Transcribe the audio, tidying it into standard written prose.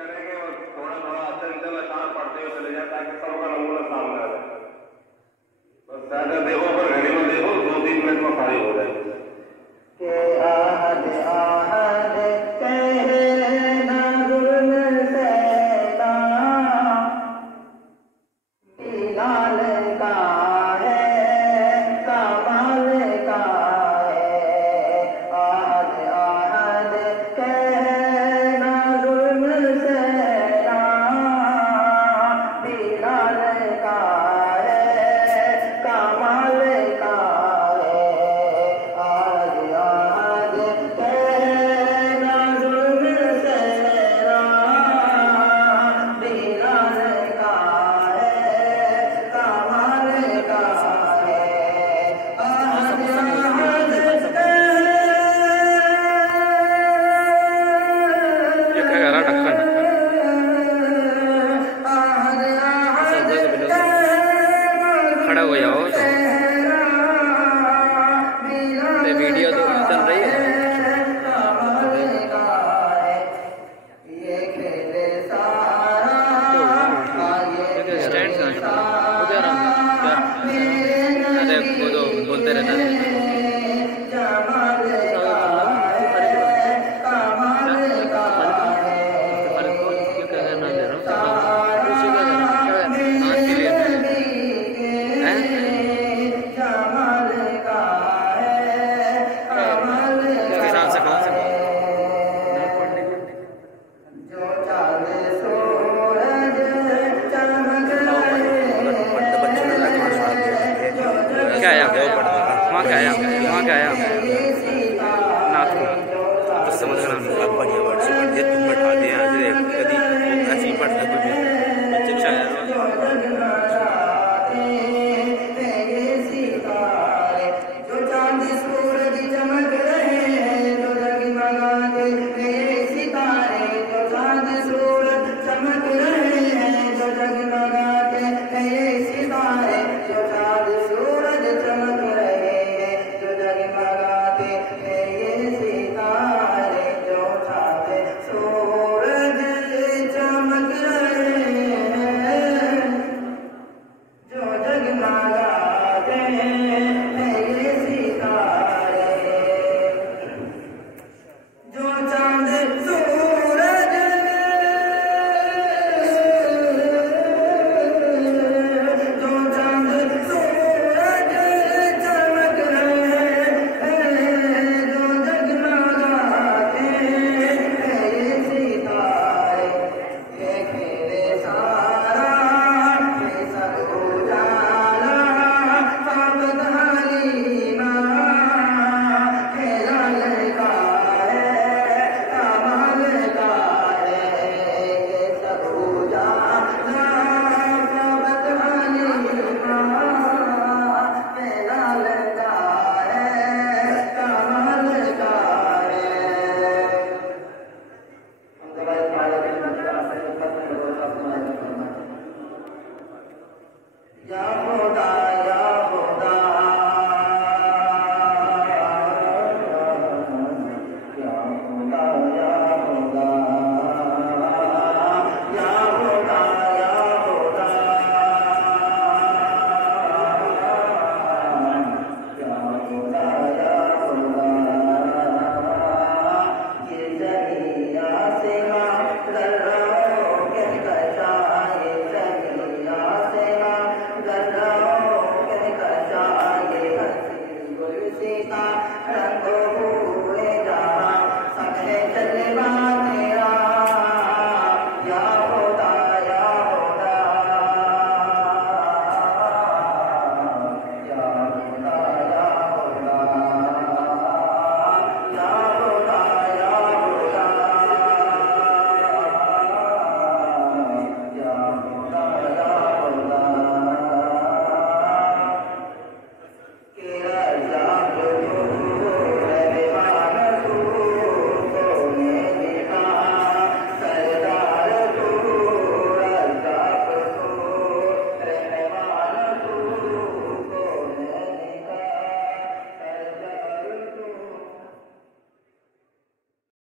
कह रहे हैं कि थोड़ा थोड़ा अत्यंत अशांत पढ़ते हुए चले जाए ताकि सबका नमूना सामने आ जाए। बस ज्यादा देखो पर घड़ी में देखो 2-3 मिनट में फारिग हो जाए। खड़ा हो जाओ तो वीडियो तो चल रही है। स्टैंड अरे वो तो बोलते रहता है। क्या आया वहाँ क्या आया वहाँ क्या आया नाथ को समझ रहा हूँ बढ़िया वर्ड से पढ़ दिया तुम बैठा दिए यहाँ से कभी ऐसे ही पढ़ता कुछ अच्छा आया। जो चांद सूरज चमक रहे हैं जो जगमगाते